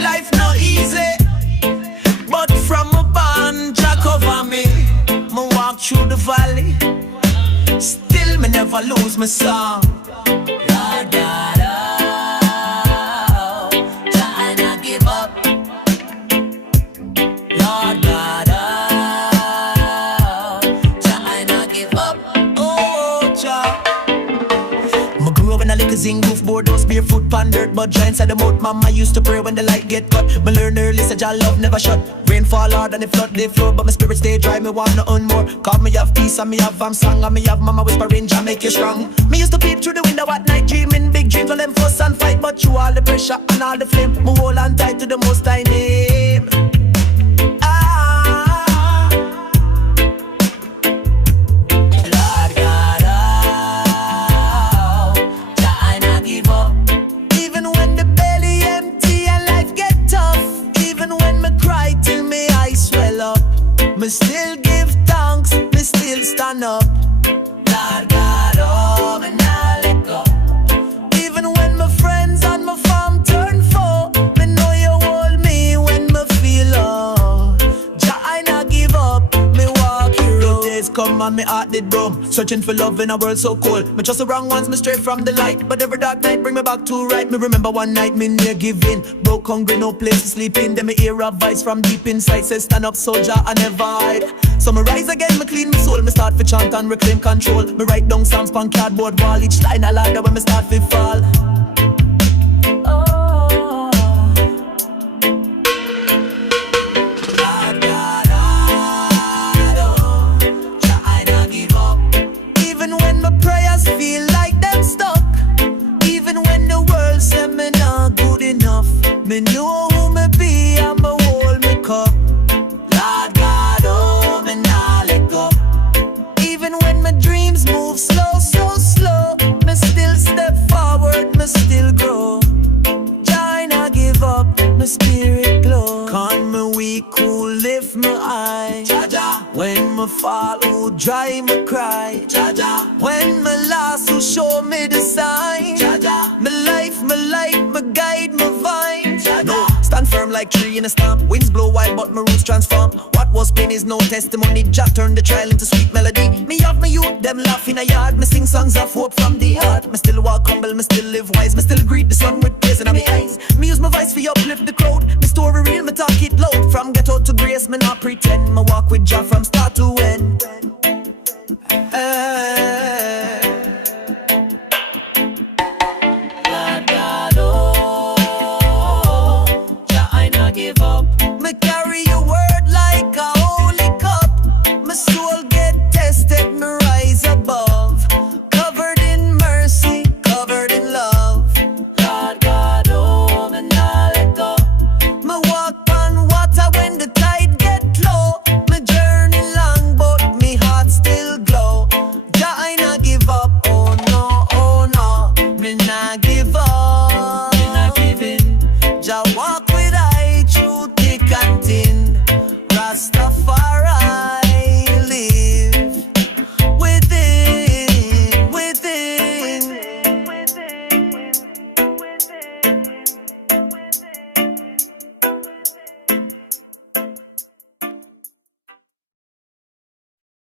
Life not easy, but from a band, Jah cover me. Me walk through the valley, still me never lose my song. Lord God, oh, Jah I not give up. Lord God, oh, Jah I not give up. Oh, Jah. Me grew up in a little zing roof board house, barefoot pan dirt, but Jah inside the mouth. Mama used to pray when the light get cut. Me learn early, say Jah love never shut. Rain fall hard and the flood they flow, but my spirit stay dry. Me want nothing more. Cause me have peace and me have song, and me have mama whispering Jah make you strong. Me used to peep through the window at night, dreaming big dreams, all them fuss and fight, but through all the pressure and all the flame, me hold on tight to the Most High name. Lord God, oh, Jah I not give up. Even when the belly empty and life get tough, even when me cry till me eyes swell up, me still give thanks, me still stand up. Lord God, oh, me nah let go. Even when my friends and my fam turn foe, me know you hold me when me feel low. Jah I not give up, me walk you road. Days come and me heart did roam, searching for love in a world so cold. Me trust the wrong ones, me straight from the light, but every dark night bring me back to right. Me remember one night me near give in, broke hungry, no place to sleep in. Then me hear a voice from deep inside, says stand up soldier, I never hide. So me rise again, me clean my soul, me start for chant and reclaim control. Me write down songs on cardboard wall, each line a ladder when me start for fall. Lord God, oh, Jah I not give up. Even when my prayers feel like them stuck, even when the world say me not good enough, me know who me be and me hold me cup. Lord God, oh, me nah let go. Even when my dreams move slow, so slow, me still step forward, me still grow. Jah I not give up, my spirit glow. Con me weak, who lift my eye. Jah, when me fall, who dry me cry. Jah, when me lost, who show me the sign. Jah, my life, my light, my guide, my vine. No, stand firm like tree in a storm. Winds blow wide, but my roots transform. What was pain is no testimony. Jah turned the trial into sweet melody. Me have my youth, them laugh in a yard. Me sing songs of hope from the heart. Me still walk humble, me still live wise. Me still greet the sun with tears in my eyes. Me use my voice for uplift the crowd. Me story real, me talk it loud. From ghetto to grace, me not pretend. Me walk with Jah from start to end. Lord God, oh, Jah I not give up. Me